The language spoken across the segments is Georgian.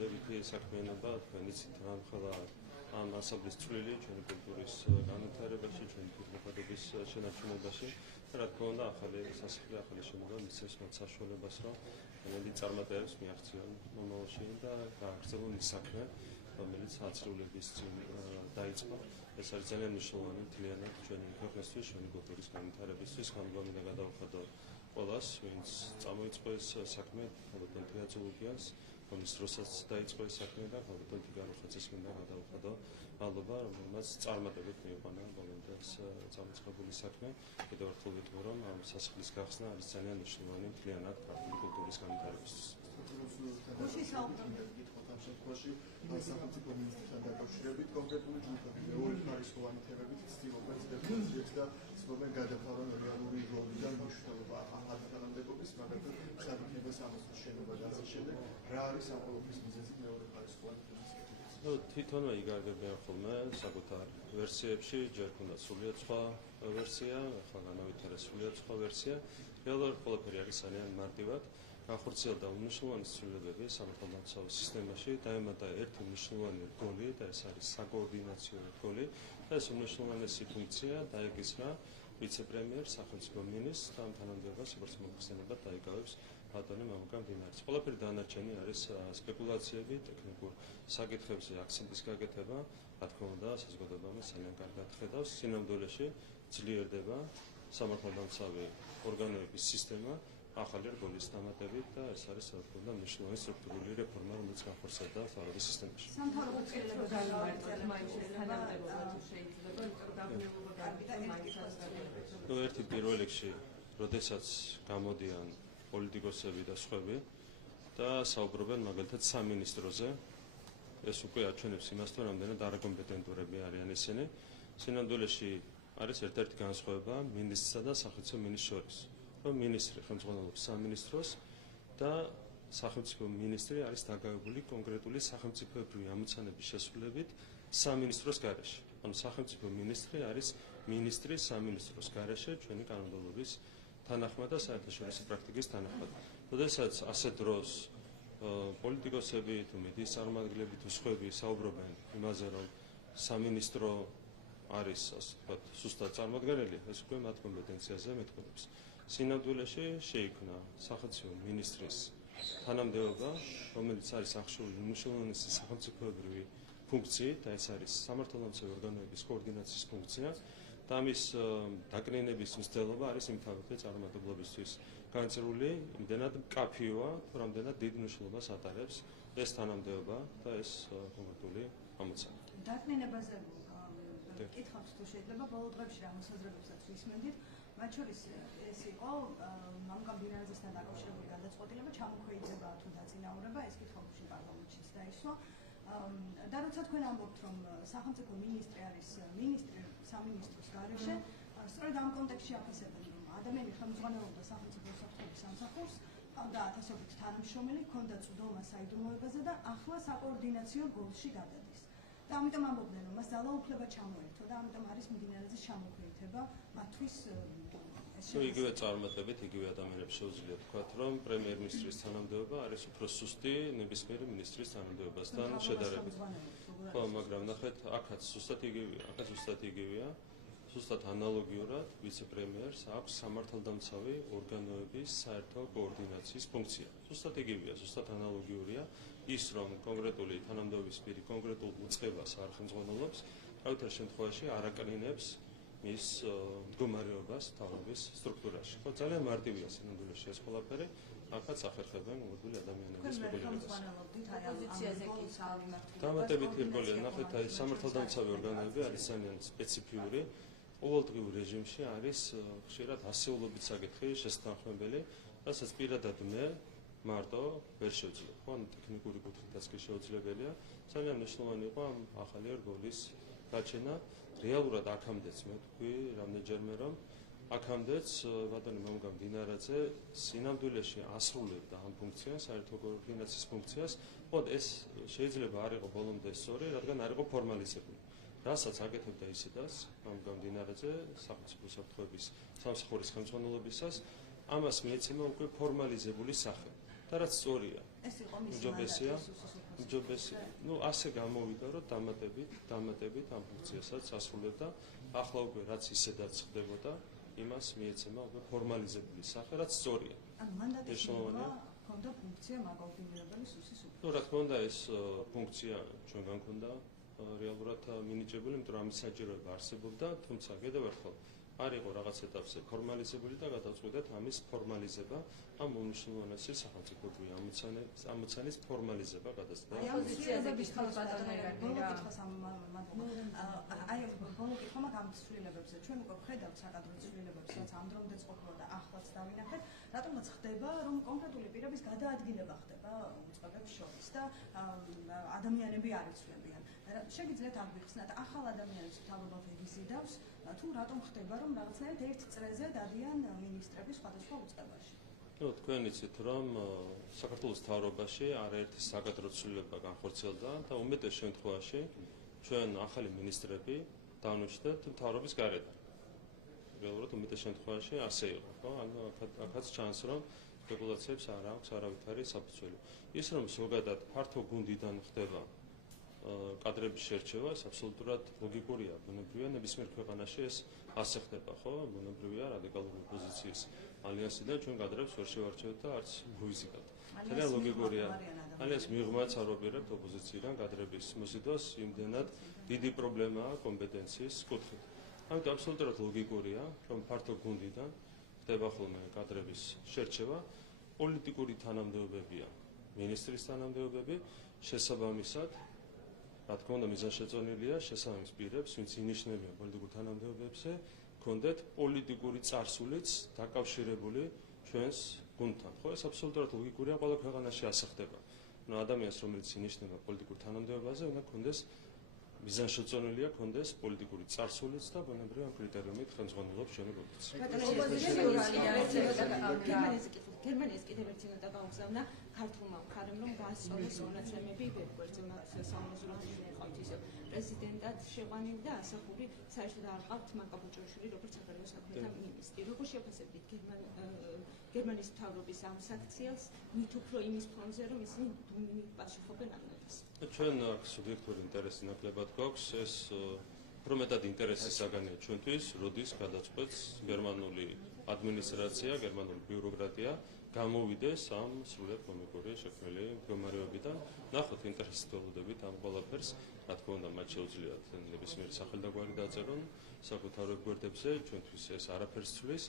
დამოუკიდებითი საქმიანობა, თქვენ იცით რამ ხელა ამ ასაბლის წვლილი ჩვენი კულტურის განვითარებაში, ჩვენი ფიზიოლოგიის შენარჩუნებაში. რა თქმა უნდა, ახალი სასახლე, ახალი შენობა მისცემს მათ საშუალებას, რომ ნელი წარმატებებს მიაღწიონ მომავალში და გააგრძელონ ის საქმე, რომელიც აცრულების წინ დაიწყო. ეს არის ძალიან მნიშვნელოვანი მთლიანად ჩვენი ქვეყნისთვის, ჩვენი კულტურის განვითარებისთვის. გამოგონდა გადავხადო ყველას, ვინც წამოიწყო ეს საქმე, ალბათ თეატროლოგიას, რომლის დროსაც დაიწყო ეს საქმე და ალბათ თიგაროხაცის მინდა გადავხადო მადლობა, რომელმაც წარმატებით მიიყვანა ბოლომდე ეს წამოწყებული საქმე. კიდევ ერთხელ ვიტყვი, რომ ამ სასახლის გახსნა არის ძალიან მნიშვნელოვანი მთლიანად ქართული კულტურის განვითარებისთვის. შემთხვევაში სახელმწიფო მინისტრთან დაკავშირებით კონკრეტული ჯგუფები მეორე ხარისხოვანი თემებით ცდილობენ დეფინაციებს და ცდილობენ გადაფარონ რეალური როლიდან მნიშვნელობა ახალი თანამდებობის, მაგალითად საბჭოთა სამოსის შენობა და ასე შემდეგ. რა არის ამ ყოველთვის მიზეზი მეორე ხარისხოვანი თემის? თვითონვე იგარგებიან ხოლმე საკუთარ ვერსიებში, ჯერ ქონდა სრულიად სხვა ვერსია, ახლა განავითარა სრულიად სხვა ვერსია. რეალურად ყველაფერი არის ძალიან მარტივად. განხორციელდა უმნიშვნელოვანესი ცვლილებები სამართალდამცავი სისტემაში, დაემატა ერთი მნიშვნელოვანი რგოლი და ეს არის საკოორდინაციო რგოლი და ეს უმნიშვნელოვანესი ფუნქცია დაეკისრა ვიცე-პრემიერს, სახელმწიფო მინისტრს და ამ თანამდებობას როგორც მოხსენება დაიკავებს ბატონი მამუკა მდინარის. ყველაფერი დანარჩენი არის სპეკულაციები, ტექნიკურ საკითხებზე აქცენტის გაკეთება, რა თქმა უნდა, საზოგადოებამ ძალიან კარგად ხედავს, სინამდვილეში ძლიერდება სამართალდამცავი ორგანოების სისტემა ახალი რგოლის დამატებით და ეს არის რა თქმა უნდა მნიშვნელოვანი სტრუქტურული რეფორმა, რომელიც განხორციელდა მთავრობის სისტემაში. სამთავრობო ცვლილებები განმარტება მაინც თანამდებობა თუ შეიძლება, იმიტომ გაბნელობა განვითარდება. ერთი პირველ რიგში, როდესაც გამოდიან პოლიტიკოსები და სხვები და საუბრობენ მაგალითად სამინისტროზე, ეს უკვე აჩვენებს იმას, რომ რამდენად არაკომპეტენტურები არიან ისინი. სინამდვილეში არის ერთ-ერთი განსხვავება მინისტრსა და სახელმწიფო მინისტრს შორის. რომ მინისტრი ხელმძღვანელობს სამინისტროს და სახელმწიფო მინისტრი არის დაკავებული კონკრეტული სახელმწიფოებრივი ამოცანების შესრულებით სამინისტროს გარეშე. ანუ სახელმწიფო მინისტრი არის მინისტრი სამინისტროს გარეშე ჩვენი კანონმდებლობის თანახმად და საერთაშორისო პრაქტიკის თანახმად. როდესაც ასე დროს პოლიტიკოსები თუ მედიის წარმომადგენლები თუ სხვები საუბრობენ იმაზე, რომ სამინისტრო არის ასე ვთქვათ სუსტად წარმოდგენილი, ეს უკვე მათ კომპეტენციაზე მეტყველებს. სინამდვილეში შეიქმნა სახელმწიფო მინისტრის თანამდებობა, რომელიც არის აღშეული უმნიშვნელოვანესი სახელმწიფოებრივი ფუნქციით და ეს არის სამართალდამცავი ორგანოების კოორდინაციის ფუნქცია და ამის დაკნინების მცდელობა არის იმთავრებითი წარმომადგენლობისთვის განწირული, იმდენად მკაფიოა, თუ რამდენად დიდ მნიშვნელობას ატარებს ეს თანამდებობა და ეს კონკრეტული ამოცანა. დაკნინებაზე კითხავთ თუ შეიძლება ბოლო დღეებში რა მოსაზრებებსაც ვისმენდით, მათ შორის ეს იყო მამუკა მდინარესთან დაკავშირებული გადაწყვეტილება ჩამოქვეითება თუ დაწინაურება, ეს კითხავში პარლამენტშიც დაისვა. და როცა თქვენ ამბობთ, რომ სახელმწიფო მინისტრი არის მინისტრი სამინისტროს გარეშე, სწორედ ამ კონტექსტში აფასებენ, რომ ადამიანი ხელმძღვანელობდა სახელმწიფო უსაფრთხოების სამსახურს, და ათასობით თანამშრომელი, ჰქონდა წვდომა საიდუმლოებაზე და ახლა საკოორდინაციო რგოლში გადადის. და ამიტომ ამბობდნენ, რომ მას ძალაუფლება ჩამოერთვა და ამიტომ არის მდინარეზე ჩამოქვეითება მათთვის იგივე წარმატებით, იგივე ადამიანებს შეუძლია თქვათ, რომ პრემიერ-მინისტრის თანამდებობა არის უფრო სუსტი ნებისმიერი მინისტრის თანამდებობასთან შედარებით. ხო, მაგრამ ნახეთ, აქაც ზუსტად იგივეა. ზუსტად ანალოგიურად ვიცე-პრემიერს აქვს სამართალდამცავი ორგანოების საერთო კოორდინაციის ფუნქცია. ზუსტად იგივეა, ზუსტად ანალოგიურია ის, რომ კონკრეტული თანამდებობის პირი კონკრეტულ მოწყებას არ ხელმძღვანელობს, ყოველთა შემთხვევაში არ აკნინებს მის მდგომარეობას მთავრობის სტრუქტურაში. ხო, ძალიან მარტივია სინამდვილეში ეს ყველაფერი, აქაც ახერხებენ მობილი ადამიანების სპეკულირებას. დამატებითი რგოლია, ნახეთ, აი სამართალდამცავი ორგანოები არის ძალიან სპეციფიური. ყოველდღიურ რეჟიმში არის ხშირად ასეულობით საკითხი შესანიშნებელი, რასაც პირადად მე მარტო ვერ შევძლებ. ხო, ტექნიკური კუთხითაც კი შეუძლებელია. ძალიან მნიშვნელოვანი იყო ამ ახალი რგოლის გაჩენა. რეალურად აქამდეც მე თქვი რამდენჯერმე, რომ აქამდეც ბატონი მამუკა მდინარაძე სინამდვილეში ასრულებდა ამ ფუნქციას, საერთო კოორდინაციის ფუნქციას. ხო, ეს შეიძლება არ იყო ბოლომდე სწორი, რადგან არ იყო ფორმალიზებული. რასაც აკეთებდა ისედაც მამუკა მდინარაძე სახელმწიფო უსაფრთხოების სამსახურის ხელმძღვანელობისას, ამას მიეცემა უკვე ფორმალიზებული სახე. და რაც სწორია. ეს იყო მისი უჯობესია. უჯობესი, ასე გამოვიდა, რომ დამატებით ამ ფუნქციასაც ასრულებდა. ახლა უკვე რაც ისედაც ხდებოდა, იმას მიეცემა უკვე ფორმალიზებული სახე, რაც სწორია. ანუ მანდატის მიღება ჰქონდა ფუნქცია მაგალითად სუსის უფროსს. რა თქმა უნდა, ეს ფუნქცია ჩვენგან ჰქონდა რეალურად მინიჭებული, იმიტომ რომ ამის საჭიროება არსებობდა, თუმცა კიდევ ერთხელ არ იყო რაღაც ეტაპზე ფორმალიზებული და გადავწყვიტეთ ამის ფორმალიზება, ამ უმნიშვნელოვანესი სახელმწიფოებრივი ამოცანის ფორმალიზება გადასცა. აი ამ ცვლილებების ბოლო კითხვა მაგ ამ ცვლილებებზე. ჩვენ უკვე ვხედავთ საკადრო ცვლილებებს, რაც ამ დრომდეც ყოფილა და ახლაც დავინახეთ, რატომაც ხდება, რომ კონკრეტული პირების გადაადგილება ხდება უწყებებს შორის და ადამიანები არ იცვლებიან. შეგიძლიათ აღვიხსნათ, ახალ ადამიანებს თავობა ვიზიდავს, თუ რატომ ხდება, რომ რაღაცნაირად ერთ წრეზე დადიან მინისტრები სხვადასხვა უწყებაში. თქვენ იცით, რომ საქართველოს მთავრობაში არაერთი საკადრო ცვლილება განხორციელდა და უმეტეს შემთხვევაში ჩვენ ახალი მინისტრები დავნუჩნდეთ მთავრობის გარედან. რეალურად უმეტეს შემთხვევაში ასე იყო, ხო? ანუ აქაც ჩანს, რომ სპეკულაციებს არ აქვს არავითარი საფუძველი. ის რომ ზოგადად ფართო გუნდიდან ხდება კადრების შერჩევა, ეს აბსოლუტურად ლოგიკურია, ბუნებრივია, ნებისმიერ ქვეყანაში ეს ასე ხდება, ხო? ბუნებრივია, რადიკალური ოპოზიციის ალიანსიდან ჩვენ კადრებს ვერ შევარჩევთ და არც მოიზიდავთ. ძალიან ლოგიკურია. ალიანს მიღმაც არ ვაპირებთ ოპოზიციიდან კადრების მოსიდვას, იმდენად დიდი პრობლემაა კომპეტენციის კუთხით. ამიტომ აბსოლუტურად ლოგიკურია, რომ ფართო გუნდიდან ხდება ხოლმე კადრების შერჩევა, პოლიტიკური თანამდებობებია, მინისტრის თანამდებობები, შესაბამისად რა თქმა უნდა, მიზანშეწონილია შესაბამის პირებს, ვინც ინიშნებიან პოლიტიკურ თანამდებობებზე, ჰქონდეთ პოლიტიკური წარსულიც დაკავშირებული ჩვენს გუნდთან. ხო, ეს აბსოლუტურად ლოგიკურია, ყველა ქვეყანაში ასე ხდება. ადამიანს, რომელიც ინიშნება პოლიტიკურ თანამდებობაზე, უნდა ჰქონდეს მიზანშეწონილია, ჰქონდეს პოლიტიკური წარსულიც და ბუნებრივია ამ კრიტერიუმით ხელმძღვანელობს ჩვენი პოზიცია. გერმანიის კიდევ ერთი ნოტა გაუგზავნა ქართულმა მხარემ, რომ გაასწორეს მონაცემები ვებგვერდზე, მათ სამოზურაშვილი ყავთ ისე პრეზიდენტად შეყვანილი და ასახული საერთოდ არ ყავთ მაკაბუჭოშვილი, როგორც საგარეო საქმეთა მინისტრი. როგორ შეფასებთ გერმანიის მთავრობის ამ საქციელს, მით უფრო იმის ფონზე, რომ ისინი დუმილ პასუხობენ ამას? ჩვენ აქ სუბიექტური ინტერესი ნაკლებად გვაქვს, ეს პრომეტად ინტერესის საგანია ჩვენთვის, როდის გადაწყვეტს გერმანული ადმინისტრაცია, გერმანული ბიუროკრატია გამოვიდეს ამ სრულიად კომიკური შექმნილი მდგომარეობიდან. ნახოთ ინტერესით ველოდებით ამ ყველაფერს, რა თქმა უნდა, მათ შეუძლიათ ნებისმიერი სახელდაგვარი დაწერონ საკუთარ ვებგვერდებზე, ჩვენთვის ეს არაფერს ცვლის,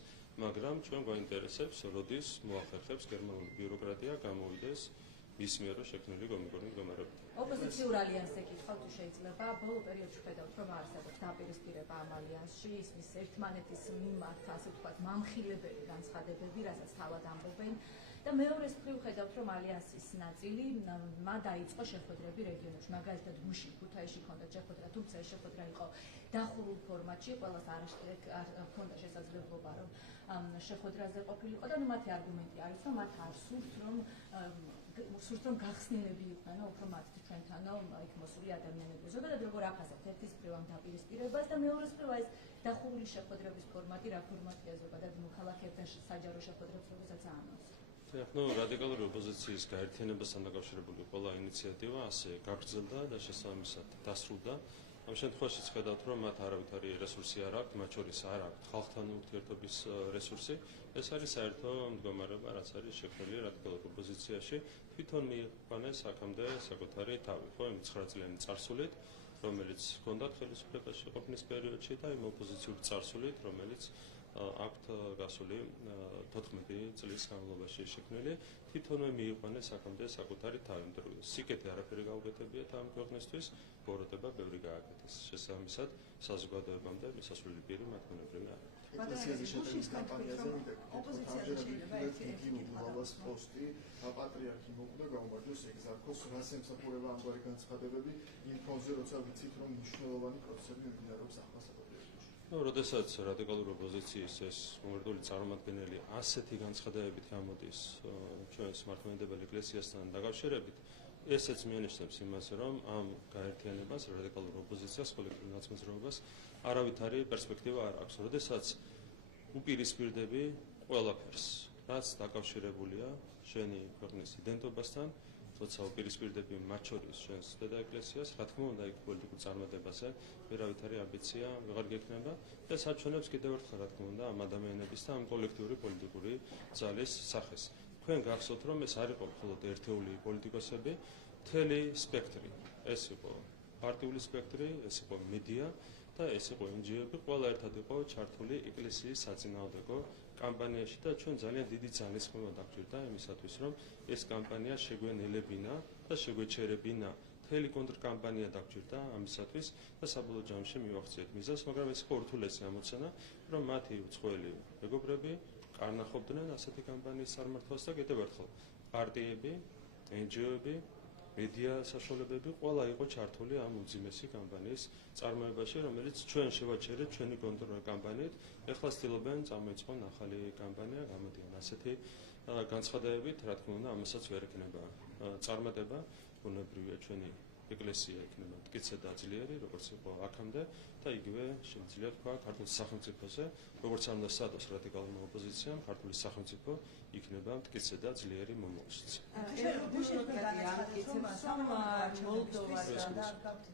მაგრამ ჩვენ გვაინტერესებს, როდის მოახერხებს გერმანული ბიუროკრატია გამოვიდეს ის მიერო შექმნილი კომიკური მდგომარეობიდან. ოპოზიციურ ალიანსზე კითხავ თუ შეიძლება, ბოლო პერიოდში ხედავთ, რომ არსებობს დაპირისპირება ამ ალიანსში, ისმის ერთმანეთის მიმართ, ასე ვთქვათ, მამხილებელი განცხადებები, რასაც თავად ამბობენ. და მეორეს მხრივ ხედავთ, რომ ალიანსის ნაწილი დაიწყო შეხვედრები რეგიონებში, მაგალითად გუშინ ქუთაისში ჰქონდა შეხვედრა, თუმცა ეს შეხვედრა იყო დახურულ ფორმატში, ყველას არ ჰქონდა შესაძლებლობა, რომ შეხვედრაზე ყოფილიყო და მათი არგუმენტი არის, რომ მათ არ სურთ რომ გახსნილები იყვნენ უფრო მათ ჩვენთანო იქ მოსული ადამიანები. ზოგადად როგორ აფასებთ ერთის მხრივ ამ დაპირისპირებას და მეორეს მხრივ ეს დახურული შეხვედრების ფორმატი, რა ფორმატია ზოგადად მოქალაქეებთან საჯარო შეხვედრებს, როდესაც აანონსებთ? რადიკალური ოპოზიციის გაერთიანებასთან დაკავშირებული ყველა ინიციატივა ასე გაგრძელდა და შესაბამისად დასრულდა. ამ შემთხვევაშიც ხედავთ, რომ მათ არავითარი რესურსი არ აქვთ, მათ შორის არ აქვთ ხალხთან ურთიერთობის რესურსი. ეს არის საერთო მდგომარეობა, რაც არის შექმნილი რადიკალურ ოპოზიციაში. თვითონ მიიყვანეს აქამდე საკუთარი თავი, ხო, იმ 9 წლიანი წარსულით, რომელიც ჰქონდათ ხელისუფლებაში ყოფნის პერიოდში და იმ ოპოზიციურ წარსულით, რომელიც აქვთ გასული 14 წლის განმავლობაში შექმნილი, თვითონვე მიიყვანეს აქამდე საკუთარი თავი. სიკეთე არაფერი გაუკეთებიათ ამ ქვეყნისთვის, ბოროტება ბევრი გააკეთეს. შესაბამისად, საზოგადოებამდე მისასვლელი პირი მათ ბუნებრივია. ეკლესიაზე შეტევის კამპანიაზე ოპოზიციაში შეიძლება ერთი უბრალოს პოსტი პატრიარქი მოკვდა გაუმარჯოს ეგზარქოს, რას ემსახურება ამგვარი განცხადებები იმ ფონზე, როცა ვიცით, რომ მნიშვნელოვანი პროცესები მიმდინარეობს ახლა საქართველოში. როდესაც რადიკალური ოპოზიციის ეს მომერდული წარმომადგენელი ასეთი განცხადებებით გამოდის ჩვენს მართლმადიდებელი ეკლესიასთან დაკავშირებით, ესეც მიანიშნებს იმას, რომ ამ გაერთიანებას, რადიკალურ ოპოზიციას, კოლექტიურ ნაცმოძრაობას არავითარი პერსპექტივა არ აქვს. როდესაც უპირისპირდები ყველაფერს, რაც დაკავშირებულია შენი ქვეყნის იდენტობასთან, როცა უპირისპირდები მათ შორის ჩვენს დედა ეკლესიას, რა თქმა უნდა, იქ პოლიტიკურ წარმატებაზე ვერავითარი ამბიცია ვეღარ გექნება და საჩვენებს კიდევ ერთხელ რა თქმა უნდა ამ ადამიანების და ამ კოლექტიური პოლიტიკური ძალის სახეს. თქვენ გახსოვთ, რომ ეს არ იყო მხოლოდ ერთეული პოლიტიკოსები, მთელი სპექტრი. ეს იყო პარტიული სპექტრი, ეს იყო მედია და ეს იყო NGO-ები, ყველა ერთად იყო ჩართული ეკლესიის საწინააღმდეგო კამპანიაში და ჩვენ ძალიან დიდი ძალისხმევა დაგჭირდა იმისათვის, რომ ეს კამპანია შეგვენელებინა და შეგვეჩერებინა. მთელი კონტრკამპანია დაგჭირდა ამისათვის და საბოლოო ჯამში მივახციეთ მიზანს, მაგრამ ეს იყო ურთულესი ამოცანა, რომ მათი უცხოელი მეგობრები კარნახობდნენ ასეთი კამპანიის წარმართვას და კიდევ ერთხელ პარტიები, NGO-ები, მედია საშუალებები ყველა იყო ჩართული ამ უძიმესი კამპანიის წარმოებაში, რომელიც ჩვენ შევაჩერეთ ჩვენი კონტრკამპანიით. ეხლა ცდილობენ წამოიწყონ ახალი კამპანია, გამოდიან ასეთი განცხადებებით, რა თქმა უნდა, ამასაც ვერ ექნება წარმატება, ბუნებრივია ჩვენი ეკლესია ექნება მტკიცე და ძლიერი, როგორც იყო აქამდე და იგივე შეიძლება თქვა ქართულ სახელმწიფოზე, როგორც არ უნდა სადოს რადიკალურმა ოპოზიციამ, ქართული სახელმწიფო იქნება მტკიცე და ძლიერი მომავალშიც.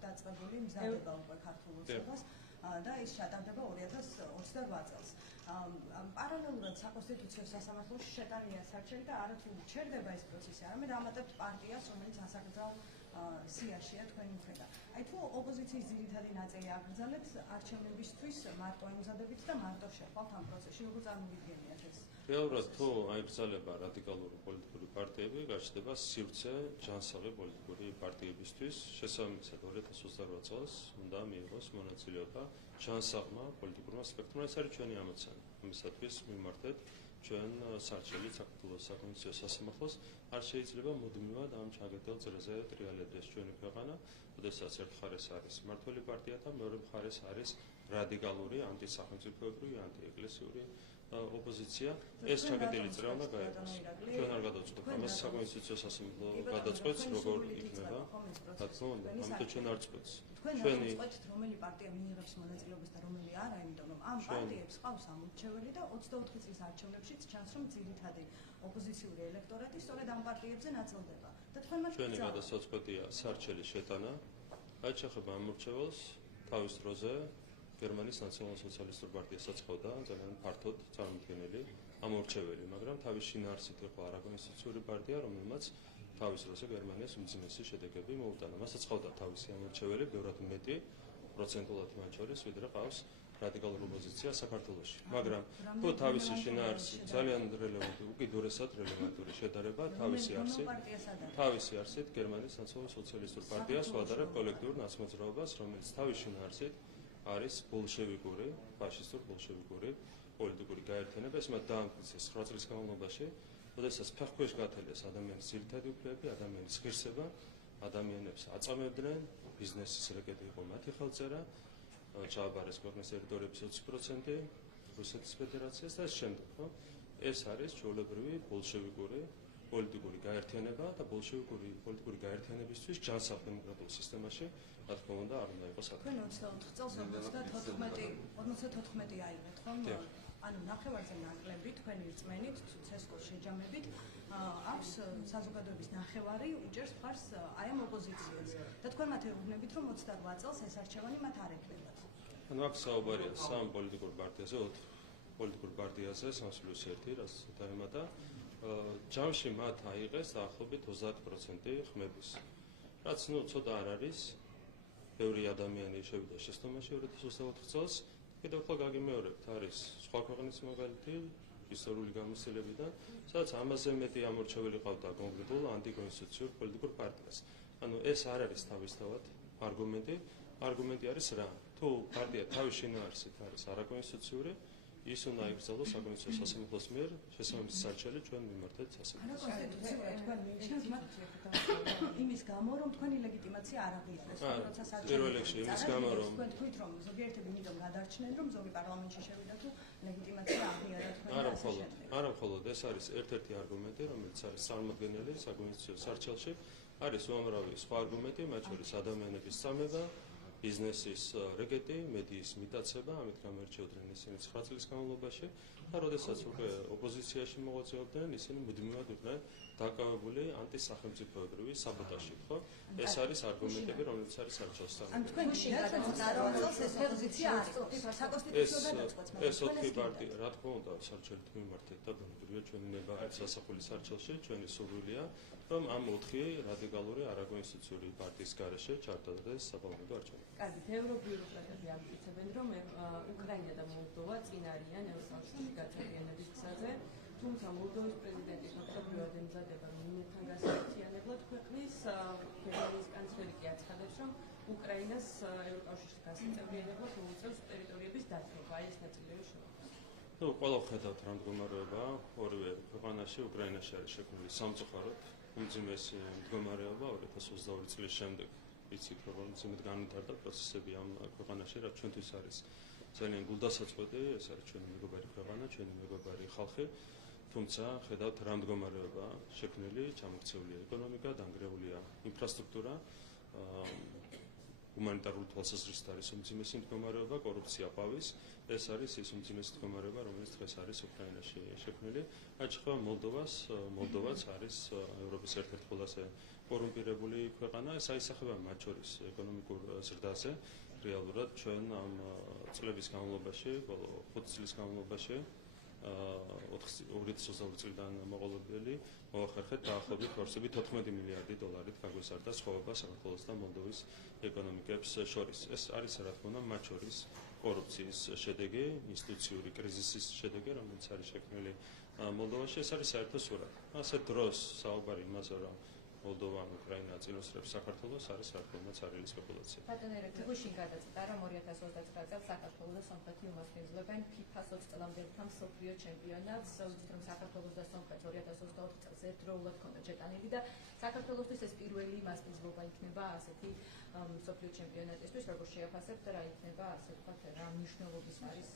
დაწყებული მზადება უკვე ქართულ ოცნებას და ის ჩატარდება 2028 წელს. პარალელურად საკონსტიტუციო სასამართლოში შეტანილია სარჩელი და არათუ ჩერდება ეს პროცესი, არამედ ამატებთ პარტიას, რომელიც ასაკრძალ სიაშია თქვენი მხრიდან. აი თუ ოპოზიციის ძირითადი ნაწილი აკრძალებს არჩევნებისთვის მარტო ემზადებით და მარტო შეხვალთ ამ პროცესში, როგორ წარმოვიდგენიათ ეს? რეალურად თუ აიგრძალება რადიკალური პოლიტიკური პარტიები, გაჩნდება სივრცე ჯანსაღი პოლიტიკური პარტიებისთვის. შესაბამისად 2028 წელს უნდა მიიღოს მონაწილეობა ჯანსაღმა პოლიტიკურმა სპექტრumმა. ეს არის ჩვენი ამოცანა. ამისათვის მიმართეთ ჩვენ სარჩელი საქართველოს საკონსტიტუციო სასამართლოს არ შეიძლება მუდმივად ამ ჩაგებულ წრეზე ტრიალებს ჩვენი ქვეყანა, როდესაც ერთ მხარეს არის მმართველი პარტია და მეორე მხარეს არის რადიკალური ანტისახელმწიფოებრივი, ანტიეკლესიური ოპოზიცია. ეს ჩაგებელი წრე უნდა გაიყოს. ჩვენ არ გადავწყვეტ ამას, საკონსტიტუციო სასამართლო გადაწყვეტს როგორ იქნება. რა თქმა უნდა, ამიტომ ჩვენ არ წყვეტს. ჩვენი წყვეტთ რომელი პარტია მიიღებს მონაწილეობას და რომელი არა, იმიტომ რომ ამ პარტიებს ყავს ამორჩეველი და 24 წლის არჩევნებშიც ჩანს რომ ძირითადი ოპოზიციური ელექტორატი სწორედ ამ პარტიებზე ნაწილდება. და თქვენ მათ ჩვენი გადასაწყვეტია სარჩელის შეტანა. რაც შეეხება ამორჩეველს, თავის დროზე გერმანიის ნაციონალ-სოციალისტურ პარტიასაც ყავდა ძალიან ფართოდ წარმოდგენილი ამორჩეველი, მაგრამ თავის შინაარსით იყო არაკონსტიტუციური პარტია, რომელმაც თავის დროზე გერმანიის უმძიმესი შედეგები მოუტანა. მასაც ყავდა თავისი ამორჩეველი, ბევრად მეტი პროცენტულად მათ შორის, ვიდრე ყავს რადიკალური ოპოზიცია საქართველოში. მაგრამ თუ თავისი შინაარსი ძალიან რელევანტი, უკიდურესად რელევანტური შედარება თავისი არსით გერმანიის ნაციონალ-სოციალისტურ პარტიას ვადარებ კოლექტიურ ნაცმოძრაობას, რომელიც თავის შინაარსით არის ბოლშევიკური, ფაშისტურ ბოლშევიკური პოლიტიკური გაერთიანება. ეს მათ დაამტკიცეს 9 წლის განმავლობაში, როდესაც ფეხქვეშ გათელეს ადამიანის ძირითადი უფლებები, ადამიანის ღირსება, ადამიანებს აწამებდნენ, ბიზნესის რეკეტი იყო მათი ხელწერა, ჩააბარეს ქვეყნის ტერიტორიების 20% რუსეთის ფედერაციას და შემდეგ, ხო? ეს არის ჩვეულებრივი ბოლშევიკური პოლიტიკური გაერთიანება და ბოლშევიკური პოლიტიკური გაერთიანებისთვის ჯანსაღ დემოკრატიულ სისტემაში, რა თქმა უნდა, არ უნდა იყოს აკრა. თქვენ 24 წელს 54 აიღეთ, ხომ? ანუ ნახევარზე ნაკლები თქვენი რწმენით, ცესკოს შეჯამებით, აქვს საზოგადოების ნახევარი უჭერს მხარს აი ამ ოპოზიციას. და თქვენ მათ ეუბნებით, რომ 28 წელს ეს არჩევანი მათ არ ექნებათ. ანუ აქ საუბარია სამ პოლიტიკურ პარტიაზე, 4 პოლიტიკურ პარტიაზე, სამსვლელი რაც დაემატა. ჯამში მათ აიღეს დაახლოებით 30% ხმების. რაც ნუ ცოტა არ არის. ბევრი ადამიანი შევიდა შეცდომაში 2024 წელს. კიდევ ხოლმე გაგიმეორებთ, არის სხვა ქვეყნის მაგალითი ისტორიული გამოცდილებიდან, სადაც ამაზე მეტი ამორჩეველი ყავდა კონკრეტულ ანტიკონსტიტუციურ პოლიტიკურ პარტიას. ანუ ეს არ არის თავისთავად არგუმენტი. არგუმენტი არის რა? თუ პარტია თავის შინაარსით არის არაკონსტიტუციური, ის უნდა იგრძელოს საკონსტიტუციო სასამართლოს მიერ შესაბამისი სარჩელი ჩვენ მიმართეთ სასამართლოს. არაკონსტიტუციური თქვენ მიიჩნევთ იმის გამო, რომ თქვენი ლეგიტიმაცია არ აღიარეს, როცა პირველ რიგში იმის გამო, რომ თქვენ თქვით, რომ ზოგიერთები იმიტომ გადარჩნენ, რომ ზოგი პარლამენტში შევიდა თუ ლეგიტიმაცია აღიარა თქვენ. არა მხოლოდ ეს არის ერთ-ერთი არგუმენტი, რომელიც არის წარმოქმნილი საკონსტიტუციო სარჩელში, არის უამრავი სხვა არგუმენტი, მათ შორის ადამიანების წამება, ბიზნესის რეგეტი, მედიის მიტაცება, ამით გამერჩეოდნენ ისინი 9 წლის განმავლობაში და როდესაც უკვე ოპოზიციაში მოღვაწეობდნენ, ისინი მუდმივად იყვნენ დაკავებული ანტისახელმწიფოებრივი საბოტაჟით, ხო? ეს არის არგუმენტები, რომელიც არის არჩევსთან. ან თქვენ გინდათ წარუღწევს ეს პოზიცია არის საკონსტიტუციო გადაწყვეტს, ეს 4 პარტია, რა თქმა უნდა, სარჩელით მიმართეთ და ბუნებრივია ჩვენი ნება ერთ სასახულის სარჩელში, ჩვენი სურვილია, რომ ამ 4 რადიკალური არაკონსტიტუციური პარტიის გარეშე ჩართულდეს საპარლამენტო არჩევნები. კარგით, ევრობიუროკრატები ამტკიცებენ, რომ უკრაინა და მოლდოვა წინ არიან ევროსაბჭოს გაწევრიანების გზაზე, თუმცა მოლდოვის პრეზიდენტი ფაქტობრივად ემზადება მინეთთან გასაერთიანებლად ქვეყნის, გერმანიის კანცლერი კი აცხადებს, რომ უკრაინას ევროკავშირში გასაწევრიანებლად მოუწევს ტერიტორიების დათმობა, ეს ნაწილები შემოგვიყვება. ნუ ყველა ხედავთ რა მდგომარეობა, ორივე ქვეყანაში უკრაინაში არის შექმნილი სამწუხაროდ უმძიმესი მდგომარეობა 2022 წლის შემდეგ. იცით, რომ ძიმედ განვითარდა პროცესები ამ ქვეყანაში, რაც ჩვენთვის არის ძალიან გულდასაწყვეტი, ეს არის ჩვენი მეგობარი ქვეყანა, ჩვენი მეგობარი ხალხი. თუმცა ხედავთ რა მდგომარეობა შექმნილი, ჩამოქცეულია ეკონომიკა, დანგრეულია ინფრასტრუქტურა, ჰუმანიტარული თვალსაზრისით არის უმძიმესი მდგომარეობა, კორუფცია ყავის. ეს არის ის უმძიმესი მდგომარეობა, რომელიც დღეს არის უკრაინაში შექმნილი. აჩხება მოლდოვაც არის ევროპის ერთ-ერთი ყველაზე კორუმპირებული ქვეყანა. ეს აისახება მათ შორის ეკონომიკურ ზრდაზე. რეალურად ჩვენ ამ წლების განმავლობაში, ბოლო 5 წლის განმავლობაში 2022 წლიდან მოყოლებელი მოახერხეთ დაახლოებით 14 მილიარდი დოლარით გაგვესარდა სხვაობა საქართველოს და მოლდოვის ეკონომიკებს შორის. ეს არის რა თქმა უნდა მათ შორის კორუფციის შედეგი, ინსტიტუციური კრიზისის შედეგი, რომელიც არის შექმნილი მოლდოვაში. ეს არის საერთო სურათი. ასეთ დროს საუბარი იმაზე, რომ მოლდოვა ან უკრაინა წინოსწრებს საქართველოს არის რა თქმა უნდა ცარილის სპეკულაცია. ბატონო ერეთე გუშინ გადაწყვეტა, რომ 2029 წელს საქართველოს და სომხეთი უმასპინძლებენ FIFA-ს 20 წლამდელთა მსოფლიო ჩემპიონატს. ვიცით, რომ საქართველოს და სომხეთს 2024 წელს ერთდროულად ჰქონდა შეტანილი და საქართველოსთვის ეს პირველი მასპინძლობა იქნება ასეთი მსოფლიო ჩემპიონატისთვის, როგორც შეაფასებთ და რა იქნება, ასე ვთქვათ, რა მნიშვნელობის არის?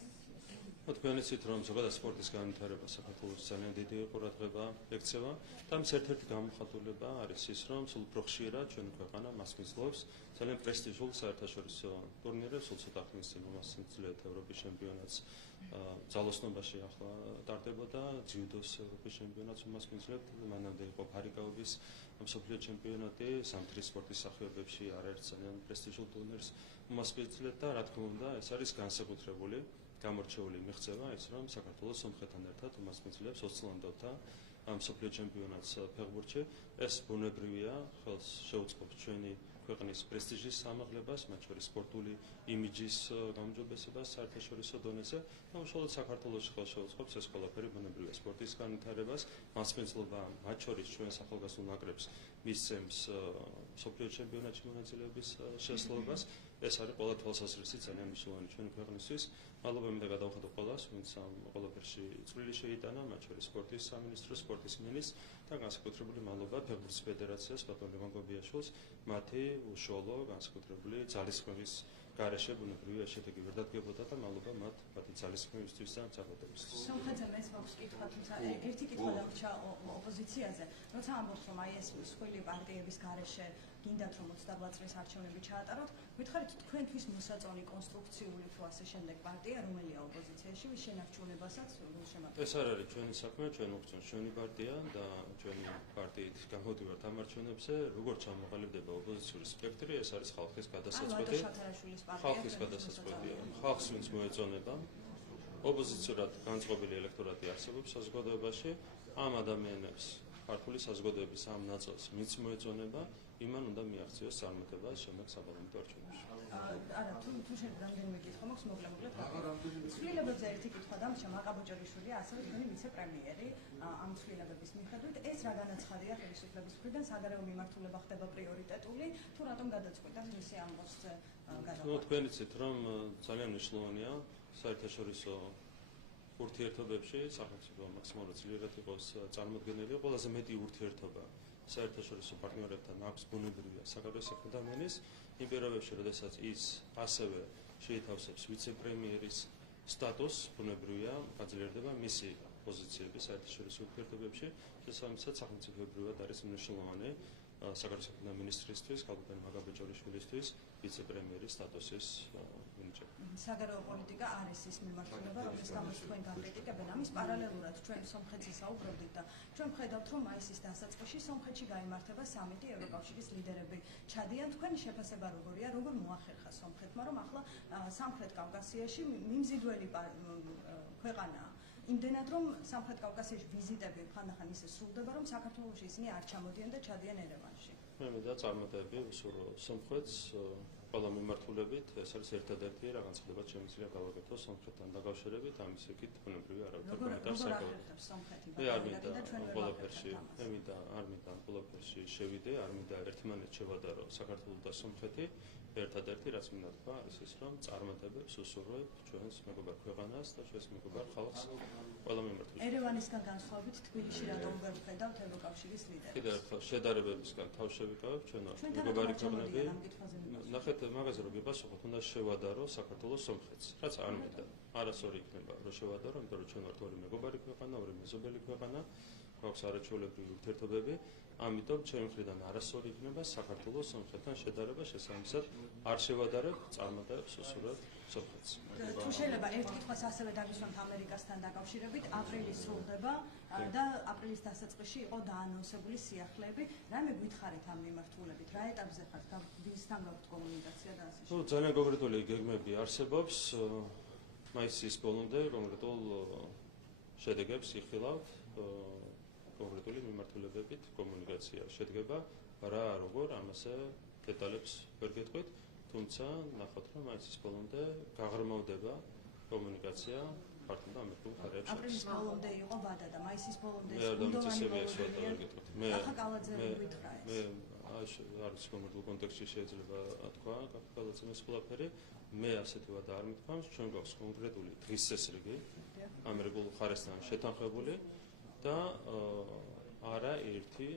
თქვენ იცით, რომ ზოგადად სპორტის განვითარება საქართველოს ძალიან დიდი ყურადღება ექცევა და მის ერთ-ერთი გამოხატულება არის ის, რომ სულ უფრო ხშირად ჩვენი ქვეყანა მასპინძლობს ძალიან პრესტიჟულ საერთაშორისო ტურნირებს, სულ ცოტა ხნის წინ მასპინძლეთ ევროპის ჩემპიონატს ძალოსნობაში ახლა ტარდებოდა, ძიუდოს ევროპის ჩემპიონატს მასპინძლებთ, მანამდე იყო ფარიკაობის მსოფლიო ჩემპიონატი, სამთრის სპორტის სახეობებში არაერთ ძალიან პრესტიჟულ ტურნირს მასპინძლეთ და რა თქმა უნდა, ეს არის განსაკუთრებული გამორჩეული მიღწევა ის, რომ საქართველოს სომხეთთან ერთად უმასპინძლებს 20 წლამდელთა მსოფლიო ჩემპიონატს ფეხბურთში. ეს ბუნებრივია, ხელს შეუწყობს ჩვენი ქვეყნის პრესტიჟის ამაღლებას, მათ შორის სპორტული იმიჯის გაუმჯობესებას საერთაშორისო დონეზე. უშუალოდ საქართველოს ხელს შეუწყობს ეს ყველაფერი ბუნებრივია სპორტის განვითარებას, მასპინძლობა მათ შორის ჩვენ სახალხო ნაკრებს მისცემს მსოფლიო ჩემპიონატში მონაწილეობის შესაძლებლობას. ეს არის ყველა თვალსაზრისით ძალიან მნიშვნელოვანი ჩვენი ქვეყნისთვის. მადლობა მინდა გადავხადო ყველას, ვინც ამ ყველაფერში წვლილი შეიტანა, მათ შორის სპორტის სამინისტროს, სპორტის მინისტრს და განსაკუთრებული მადლობა ფეხბურთის ფედერაციას, ბატონ ლევან გობიაშვილს, მათი უშუალო განსაკუთრებული ძალისხმევის გარეშე ბუნებრივია შედეგი ვერ დადგებოდა და მადლობა მათი ძალისხმევისთვის და წარმატებისთვის. სომხეთზე მეც მაქვს კითხვა, თუმცა ერთი კითხვა დამრჩა ოპოზიციაზე. როცა ამბობთ, რომ აი ეს მსხვილი პარტიების გარეშე გინდათ რომ 28 წლის არჩევნები ჩაატაროთ, გითხარით თქვენთვის მოსაწონი კონსტრუქციული თუ ასე შემდეგ პარტია რომელია ოპოზიციაში, ვის შენარჩუნებასაც შემატებთ? ეს არ არის ჩვენი საქმე, ჩვენ უხსნით ჩვენი პარტია და ჩვენი პარტიით გამოდივართ ამ არჩევნებზე, როგორც ჩამოყალიბდება ოპოზიციური სპექტრი, ეს არის ხალხის გადასაწყვეტი. ხალხის გადასაწყვეტია. ხალხს ვინც მოეწონება, ოპოზიციურად განწყობილი ელექტორატი არსებობს საზოგადოებაში, ამ ადამიანებს ქართული საზოგადოების ამ ნაწილს ვინც მოეწონება, იმან უნდა მიაღწიოს წარმატება შემდეგ საპარლამენტო არჩევნებში. არა, თუ შენ რამდენიმე კითხვა მაქვს, მოგლემოკლებ. ცვლილებებზე ერთი კითხვა დამრჩა, მაკაბო ჭორიშვილია, ასევე თქვენი ვიცე-პრემიერი ამ ცვლილებების მიხედვით, ეს რა განაცხადია ხელისუფლების მხრიდან, საგარეო მიმართულება ხდება პრიორიტეტული, თუ რატომ გადაწყვიტათ მისი ამბავზე გადაყვანა? თქვენ იცით, რომ ძალიან მნიშვნელოვანია საერთაშორისო ურთიერთობებში სახელმწიფო მაქსიმალურად ძლიერად იყოს წარმოდგენილი, ყველაზე მეტი ურთიერთობა საერთაშორისო პარტნიორებთან აქვს ბუნებრივია საკადროს საქმედამენის იმ პირობებში, როდესაც ის ასევე შეითავსებს ვიცე-პრემიერის სტატუსს, ბუნებრივია გაძლიერდება მისი პოზიციები საერთაშორისო ურთიერთობებში, შესაბამისად სახელმწიფოებრივად არის მნიშვნელოვანი საგარეო მინისტრისთვის, კალბატონ მაგაბეჭორიშვილისთვის ვიცე-პრემიერის სტატუსის მინიჭება. საგარეო პოლიტიკა არის ის მიმართულება, რომლის გამოც თქვენ გაკრიტიკებენ. ამის პარალელურად ჩვენ სომხეთზე საუბრობდით და ჩვენ ვხედავთ, რომ მაისის დასაწყისში სომხეთში გაიმართება სამიტი, ევროკავშირის ლიდერები ჩადიან. თქვენი შეფასება როგორია, როგორ მოახერხა სომხეთმა, რომ ახლა სამხრეთ კავკასიაში მიმზიდველი ქვეყანაა. იმდენად, რომ სამხრეთ კავკასიაში ვიზიტები ხანდახან ისე სრულდება, რომ საქართველოში ისინი არ ჩამოდიან და ჩადიან ერევანში. მე მინდა წარმატებები ვუსურვო სომხეთს ყველა მიმართულებით. ეს არის ერთადერთი რაღაცებად შემიძლია გავაკეთო სომხეთთან დაკავშირებით, ამის იქით ბუნებრივი არავითარ კომენტარს არ გავაკეთებ. მე არ მინდა ყველაფერში შევიდე, არ მინდა ერთმანეთს შევადარო საქართველო და სომხეთი. ერთადერთი რაც მინდა თქვა არის ის, რომ წარმატებებს ვუსურვებ ჩვენს მეგობარ ქვეყანას და ჩვენს მეგობარ ხალხს ყველა მიმართულებით. ერევანისგან განსხვავებით თბილისში რატომ ვერ ვხედავთ ევროკავშირის ლიდერებს? კიდევ ერთხელ შედარებებისგან თავ შევიკავებ ჩვენ მეგობარი ქვეყნები. ნახეთ, მაგაზე რომ გიპასუხოთ, უნდა შევადარო საქართველოს სომხეთს. რაც არ მინდა. არასორი იქნება რომ შევადარო, იმიტომ რომ ჩვენ ვართ ორი მეგობარი ქვეყანა, ორი მეზობელი ქვეყანა, გვაქვს არაჩვეულებრივი ურთიერთობები. ამიტომ ჩემი მხრიდან არასორი იქნება საქართველოს სომხეთთან შედარება, შესაბამისად არ შევადარებ წარმატებებს ვუსურვებ სომხეთს. თუ შეიძლება ერთ კითხვას ასევე დაგისვამთ ამერიკასთან დაკავშირებით, აპრილი სრულდება და აპრილის დასაწყისში იყო დაანონსებული სიახლეები. რაიმე გითხარით ამ მიმართულებით, რა ეტაპზე ხართ, ვისთან გაქვთ კომუნიკაცია და ასე შემდეგ? ძალიან კონკრეტული გეგმები არსებობს. მაისის ბოლომდე კონკრეტულ შედეგებს იხილავთ. კონკრეტული მიმართულებებით კომუნიკაცია შედგება, რა როგორ ამაზე დეტალებს ვერ გეტყვით, თუმცა ნახოთ, რომ მაისის ბოლომდე გაღრმავდება კომუნიკაცია ქართულ და ამერიკულ მხარეებს შორის. აპრილის ბოლომდე იყო ვადა და მაისის ბოლომდე მე არ დამწესებია შევა ვერ გეტყვით. ახლა კალაძე გითხრა ეს. მე არის კონკრეტულ კონტექსტში შეიძლება თქვა, კალაძემ ეს ყველაფერი, მე ასეთი ვადა არ მithქვამს, ჩვენ გვაქვს კონკრეტული დღის წესრიგი ამერიკულ მხარესთან შეთანხმებული. და არა ერთი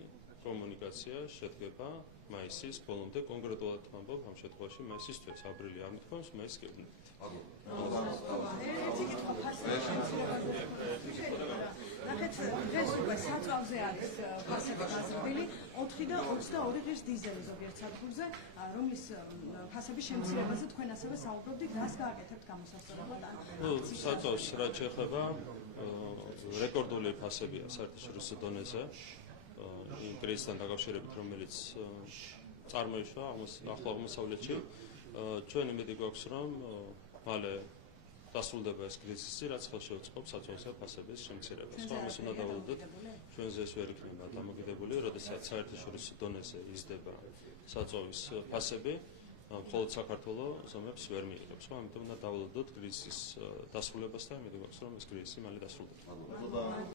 კომუნიკაცია შედგება მაისის ბოლომდე. კონკრეტულად ვამბობ ამ შემთხვევაში მაისის თვეს, აპრილი არ მithქვამს, მაისს გეუბნებით. ნახეთ, დღეს უკვე საწვავზე არის ფასები გაზრდილი, 4 და 22 ღირს დიზელი ზოგიერთ სადგურზე, რომლის ფასების შემცირებაზე თქვენ ასევე საუბრობდით, რას გააკეთებთ გამოსასწორებლად? საწვავს რაც შეეხება რეკორდული ფასებია საერთაშორისო დონეზე იმ კრიზისთან დაკავშირებით, რომელიც წარმოიშვა ახლო აღმოსავლეთში. ჩვენ იმედი გვაქვს, რომ მალე დასრულდება ეს კრიზისი, რაც ხელშეუწყობს საწვავზე ფასების შემცირებას. ამას უნდა დავალოდოთ, ჩვენზე ეს ვერ იქნება დამოკიდებული, როდესაც საერთაშორისო დონეზე იზრდება საწვავის ფასები, მხოლოდ საქართველოს ზომებს ვერ მიიღებს. ამიტომ უნდა დავალოდოთ კრიზისის დასრულებას და იმედი გვაქვს, რომ ეს კრიზისი მალე დასრულდება.